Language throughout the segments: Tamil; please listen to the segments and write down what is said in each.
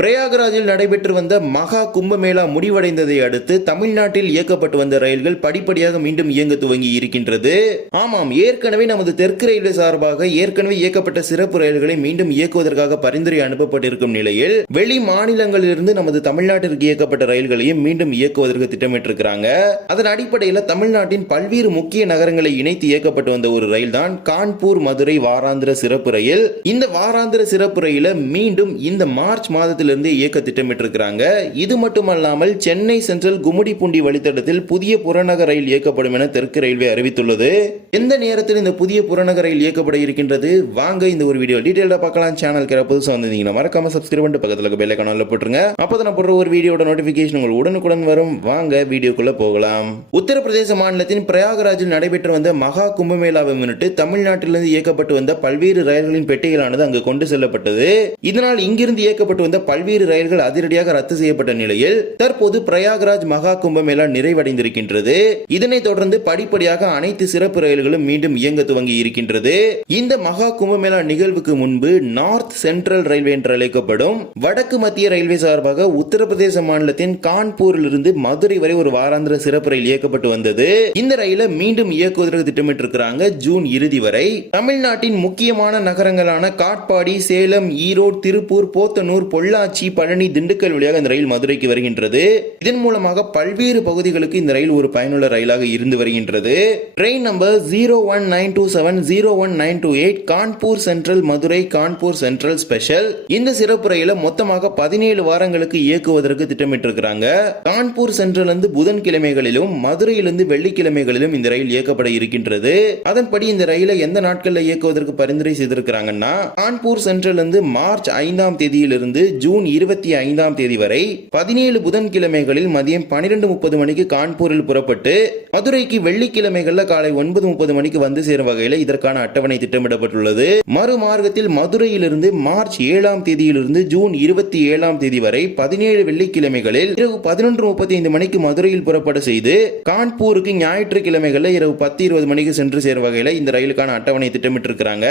பிரயாகராஜில் நடைபெற்று வந்த மகா கும்பமேளா முடிவடைந்ததை அடுத்து தமிழ்நாட்டில் இயக்கப்பட்டு வந்த ரயில்கள் படிப்படியாக மீண்டும் இயங்க துவங்கி இருக்கின்றது. ஆமாம் ஏற்கனவே நமது தெற்கு ரயில்வே சார்பாக ஏற்கனவே இயக்கப்பட்ட சிறப்பு ரயில்களை மீண்டும் இயக்குவதற்காக பரிந்துரை அனுப்பப்பட்டிருக்கும் நிலையில் வெளி மாநிலங்களிலிருந்து நமது தமிழ்நாட்டிற்கு இயக்கப்பட்ட ரயில்களையும் மீண்டும் இயக்குவதற்கு திட்டமிட்டிருக்கிறாங்க. அதன் அடிப்படையில் தமிழ்நாட்டின் பல்வேறு முக்கிய நகரங்களை இணைத்து இயக்கப்பட்டு வந்த ஒரு ரயில் தான் கான்பூர் மதுரை வாராந்திர சிறப்பு ரயில். இந்த வாராந்திர சிறப்பு ரயில மீண்டும் இந்த மார்ச் மாதத்தில் மாதத்திலிருந்து இயக்க திட்டமிட்டிருக்கிறாங்க. இது மட்டுமல்லாமல் சென்னை சென்ட்ரல் கும்மிடிப்பூண்டி வழித்தடத்தில் புதிய புறநகர் ரயில் இயக்கப்படும் என தெற்கு ரயில்வே அறிவித்துள்ளது. எந்த நேரத்தில் இந்த புதிய புறநகர் ரயில் இயக்கப்பட இருக்கின்றது? வாங்க இந்த ஒரு வீடியோ டீடைல்டா பார்க்கலாம். சேனல் கிற புதுசாக வந்திருந்தீங்கன்னா மறக்காம சப்ஸ்கிரைப் பண்ணிட்டு பக்கத்தில் பெல்லை ஐக்கானில் போட்டுருங்க. அப்போ நான் போடுற ஒரு வீடியோட நோட்டிஃபிகேஷன் உங்களுக்கு உடனுக்குடன் வரும். வாங்க வீடியோக்குள்ள போகலாம். உத்தரப்பிரதேச மாநிலத்தின் பிரயாகராஜில் நடைபெற்று வந்த மகா கும்பமேளாவை முன்னிட்டு தமிழ்நாட்டிலிருந்து இயக்கப்பட்டு வந்த பல்வேறு ரயில்களின் பெட்டிகளானது அங்கு கொண்டு செல்லப்பட்டது. இதனால் இங்கிருந்து இயக்கப்பட்டு வந்த பல்வேறு ரயில்கள் அதிரடியாக ரத்து செய்யப்பட்ட நிலையில் தற்போது பிரயாகராஜ் மகா கும்பமேளா நிறைவடைந்திருக்கின்றது. இதனைத் தொடர்ந்து படிப்படியாக அனைத்து சிறப்பு ரயில்களும் மீண்டும் இயங்க துவங்கி இருக்கின்றது. இந்த மகா கும்பமேளா நிகழ்வுக்கு முன்பு நார்த் சென்ட்ரல் ரயில்வே என்று அழைக்கப்படும் வடக்கு மத்திய ரயில்வே சார்பாக உத்தரப்பிரதேச மாநிலத்தின் கான்பூரில் இருந்து மதுரை வரை ஒரு வாராந்திர சிறப்பு ரயில் இயக்கப்பட்டு வந்தது. இந்த ரயிலை மீண்டும் இயக்குவதற்கு திட்டமிட்டிருக்கிறாங்க ஜூன் இறுதி வரை. தமிழ்நாட்டின் முக்கியமான நகரங்களான காட்பாடி சேலம் ஈரோடு திருப்பூர் போத்தனூர் பொள்ளா மீனாட்சி பழனி திண்டுக்கல் வழியாக இந்த ரயில் மதுரைக்கு வருகின்றது. இதன் மூலமாக பல்வேறு பகுதிகளுக்கு இந்த ரயில் ஒரு பயனுள்ள ரயிலாக இருந்து வருகின்றது. Train number zero one nine two seven zero one nine two eight Kanpur central Madurai Kanpur central special இந்த சிறப்பு ரயில மொத்தமாக பதினேழு வாரங்களுக்கு இயக்குவதற்கு திட்டமிட்டிருக்கிறாங்க. கான்பூர் சென்ட்ரல் இருந்து புதன்கிழமைகளிலும் மதுரையிலிருந்து வெள்ளிக்கிழமைகளிலும் இந்த ரயில் இயக்கப்பட இருக்கின்றது. அதன்படி இந்த ரயிலை எந்த நாட்களில் இயக்குவதற்கு பரிந்துரை செய்திருக்கிறாங்கன்னா கான்பூர் சென்ட்ரல் இருந்து மார்ச் ஐந்தாம் தேதியிலிருந்து ஜூன் ஜூன் இருபத்தி ஐந்தாம் தேதி வரை பதினேழு புதன்கிழமைகளில் மதியம் பனிரெண்டு முப்பது மணிக்கு கான்பூரில் புறப்பட்டு மதுரைக்கு வெள்ளிக்கிழமைகள்ல காலை ஒன்பது முப்பது மணிக்கு வந்து சேரும் வகையில் இதற்கான அட்டவணை திட்டமிடப்பட்டுள்ளது. மறுமார்க்கத்தில் மதுரையிலிருந்து மார்ச் ஏழாம் தேதியிலிருந்து ஜூன் இருபத்தி ஏழாம் தேதி வரை பதினேழு வெள்ளிக்கிழமைகளில் இரவு பதினொன்று முப்பத்தி ஐந்து மணிக்கு மதுரையில் புறப்பட செய்து கான்பூருக்கு ஞாயிற்றுக்கிழமைகளில் இரவு பத்து இருபது மணிக்கு சென்று சேரும் வகையில் இந்த ரயிலுக்கான அட்டவணை திட்டமிட்டிருக்கிறாங்க.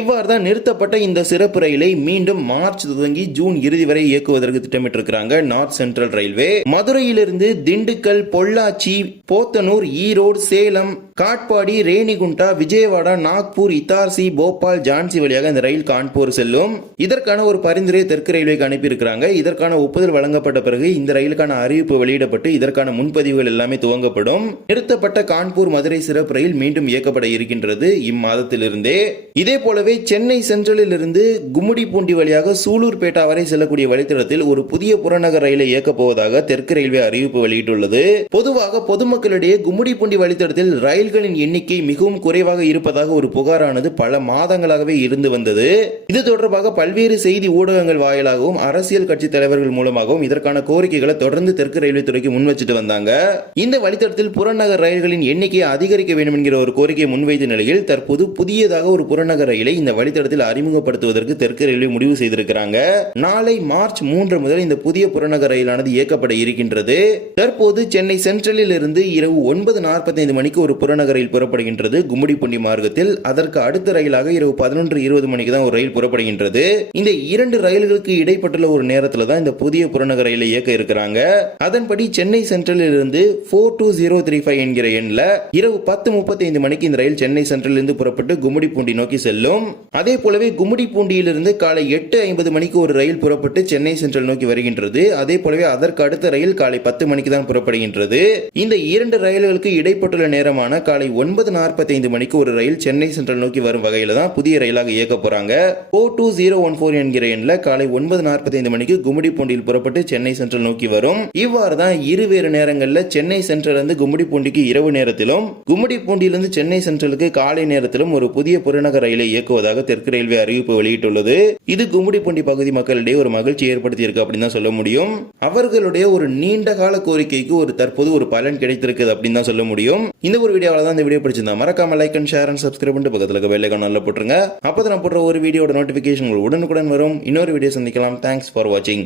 இவ்வாறு தான் நிறுத்தப்பட்ட இந்த சிறப்பு ரயிலை மீண்டும் மார்ச் தொடங்கி ஜூன் இறுதி வரை இயக்குவதற்கு திட்டமிட்டிருக்கிறாங்க நார்த் சென்ட்ரல் ரயில்வே. மதுரையிலிருந்து திண்டுக்கல் பொள்ளாச்சி போத்தனூர் ஈரோடு சேலம் காட்பாடி ரேணிகுண்டா விஜயவாடா நாக்பூர் இத்தார்சி போபால் ஜான்சி வழியாக இந்த ரயில் கான்பூர் செல்லும். இதற்கான ஒரு பரிந்துரை தெற்கு ரயில்வேக்கு அனுப்பியிருக்கிறாங்க. இதற்கான ஒப்புதல் வழங்கப்பட்ட பிறகு இந்த ரயிலுக்கான அறிவிப்பு வெளியிடப்பட்டு இதற்கான முன்பதிவுகள் எல்லாமே துவங்கப்படும். நிறுத்தப்பட்ட கான்பூர் மதுரை சிறப்பு ரயில் மீண்டும் இயக்கப்பட இருக்கின்றது இம்மாதத்திலிருந்தே. இதே போலவே சென்னை சென்ட்ரலில் இருந்து கும்முடிப்பூண்டி வழியாக சூலூர்பேட்டா வரை செல்லக்கூடிய வழித்தடத்தில் ஒரு புதிய புறநகர் ரயிலை இயக்கப் போவதாக தெற்கு ரயில்வே அறிவிப்பு வெளியிட்டுள்ளது. பொதுவாக பொதுமக்களிடையே கும்மிடிப்பூண்டி வழித்தடத்தில் ரயில்களின் எண்ணிக்கை மிகவும் குறைவாக இருப்பதாக ஒரு புகாரானது பல மாதங்களாகவே இருந்து வந்தது. இது தொடர்பாக பல்வேறு செய்தி ஊடகங்கள் வாயிலாகவும் அரசியல் கட்சி தலைவர்கள் மூலமாகவும் இதற்கான கோரிக்கைகளை தொடர்ந்து தெற்கு ரயில்வே துறைக்கு முன்வச்சிட்டு வந்தாங்க. இந்த வழித்தடத்தில் புறநகர் ரயில்களின் எண்ணிக்கையை அதிகரிக்க வேண்டும் என்கிற ஒரு கோரிக்கையை முன்வைத்த நிலையில் தற்போது புதியதாக ஒரு புறநகர் ரயிலை இந்த வழித்தடத்தில் அறிமுகப்படுத்துவதற்கு தெற்கு ரயில்வே முடிவு செய்திருக்கிறாங்க. நாளை மார்ச் மூன்று முதல் இந்த புதிய புறநகர் ரயிலானது இயக்கப்பட இருக்கின்றது. தற்போது சென்னை சென்ட்ரலில் இருந்து இரவு ஒன்பது நாற்பத்தைந்து மணிக்கு ஒரு புறநகர் ரயில் புறப்படுகின்றது. கும்மிடிப்பூண்டி மார்க்கத்தில் அதற்கு அடுத்த ரயிலாக இரவு பதினொன்று இருபது மணிக்கு தான் ஒரு ரயில் புறப்படுகின்றது. இந்த இரண்டு ரயில்களுக்கு இடைப்பட்டுள்ள ஒரு நேரத்தில் தான் இந்த புதிய புறநகர் ரயிலை இயக்க இருக்கிறாங்க. அதன்படி சென்னை சென்ட்ரலில் இருந்து four two zero three five என்கிற எண்ணில் இரவு பத்து முப்பத்தைந்து மணிக்கு இந்த ரயில் சென்னை சென்ட்ரலில் இருந்து புறப்பட்டு கும்மிடிப்பூண்டி நோக்கி செல்லும். அதே போலவே கும்மிடிப்பூண்டியிலிருந்து காலை எட்டு ஐம்பது மணிக்கு ஒரு ரயில் புறப்பட்டு புறப்பட்டு சென்னை சென்ட்ரல் நோக்கி வருகின்றது. அதே போலவே அதற்கு அடுத்த ரயில் காலை பத்து மணிக்கு தான் புறப்படுகின்றது. இந்த இரண்டு ரயில்களுக்கு இடைப்பட்டுள்ள நேரமான காலை ஒன்பது நாற்பத்தி ஐந்து மணிக்கு ஒரு ரயில் சென்னை சென்ட்ரல் நோக்கி வரும் வகையில் தான் புதிய ரயிலாக இயக்க போறாங்க. Four two zero one four என்கிற எண்ணில் காலை ஒன்பது நாற்பத்தி ஐந்து மணிக்கு கும்மிடிப்பூண்டியில் புறப்பட்டு சென்னை சென்ட்ரல் நோக்கி வரும். இவ்வாறு தான் இருவேறு நேரங்களில் சென்னை சென்ட்ரல் இருந்து கும்மிடிப்பூண்டிக்கு இரவு நேரத்திலும் கும்மிடிப்பூண்டியிலிருந்து சென்னை சென்ட்ரலுக்கு காலை நேரத்திலும் ஒரு புதிய புறநகர் ரயிலை இயக்குவதாக தெற்கு ரயில்வே அறிவிப்பு வெளியிட்டுள்ளது. இது கும்மிடிப்பூண்டி பகுதி மக்களிடையே ஒரு மகிழ்ச்சி ஏற்படுத்தி இருக்கு அப்படின்னு தான் சொல்ல முடியும். அவர்களுடைய ஒரு நீண்ட கால கோரிக்கைக்கு ஒரு தற்போது ஒரு பலன் கிடைத்திருக்குது அப்படின்னு தான் சொல்ல முடியும். இந்த ஒரு வீடியோவில் தான் இந்த வீடியோ பிடிச்சிருந்தா மறக்காம like and share and subscribe பண்ணிட்டு பக்கத்தில் இருக்க பெல் நல்லா போட்டுருங்க. அப்போ நான் போடுற ஒரு வீடியோட நோட்டிஃபிகேஷன் உடனுக்குடன் வரும். இன்னொரு வீடியோ சந்திக்கலாம். தேங்க்ஸ் ஃபார் வாட்சிங்